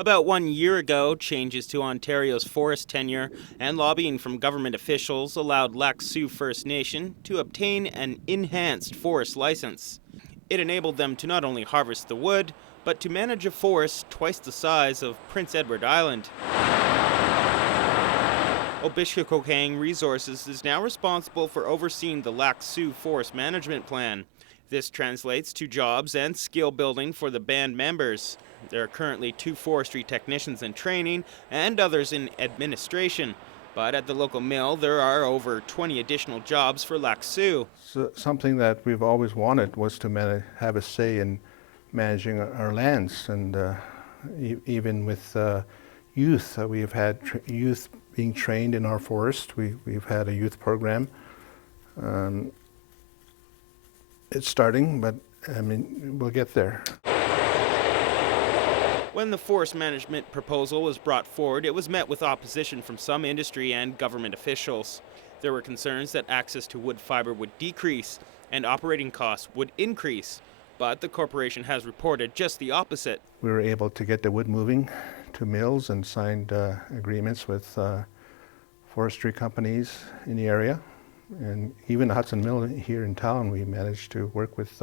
About 1 year ago, changes to Ontario's forest tenure and lobbying from government officials allowed Lac Seul First Nation to obtain an enhanced forest license. It enabled them to not only harvest the wood, but to manage a forest twice the size of Prince Edward Island. Obishkekokang Resources is now responsible for overseeing the Lac Seul Forest Management Plan. This translates to jobs and skill building for the band members. There are currently 2 forestry technicians in training and others in administration. But at the local mill, there are over 20 additional jobs for Lac Seul. So something that we've always wanted was to have a say in managing our lands, and even with youth, we've had youth being trained in our forest. We've had a youth program. It's starting, but I mean, we'll get there. When the forest management proposal was brought forward, it was met with opposition from some industry and government officials. There were concerns that access to wood fiber would decrease and operating costs would increase, but the corporation has reported just the opposite. We were able to get the wood moving to mills and signed agreements with forestry companies in the area. And even the Hudson Mill here in town, we managed to work with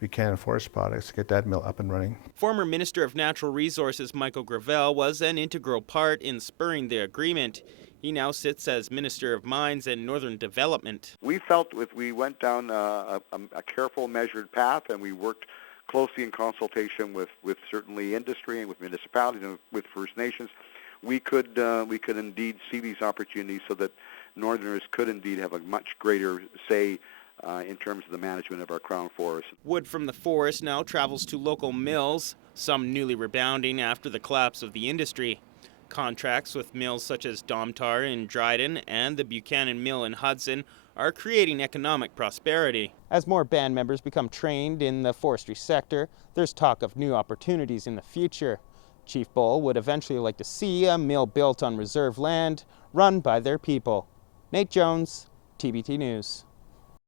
Buchanan Forest Products to get that mill up and running. Former Minister of Natural Resources Michael Gravel was an integral part in spurring the agreement. He now sits as Minister of Mines and Northern Development. We felt we went down a careful, measured path, and we worked closely in consultation with certainly industry and with municipalities and with First Nations. We could indeed see these opportunities so that Northerners could indeed have a much greater say in terms of the management of our crown forest. Wood from the forest now travels to local mills, some newly rebounding after the collapse of the industry. Contracts with mills such as Domtar in Dryden and the Buchanan Mill in Hudson are creating economic prosperity. As more band members become trained in the forestry sector, there's talk of new opportunities in the future. Chief Bull would eventually like to see a mill built on reserve land run by their people. Nate Jones, TBT News.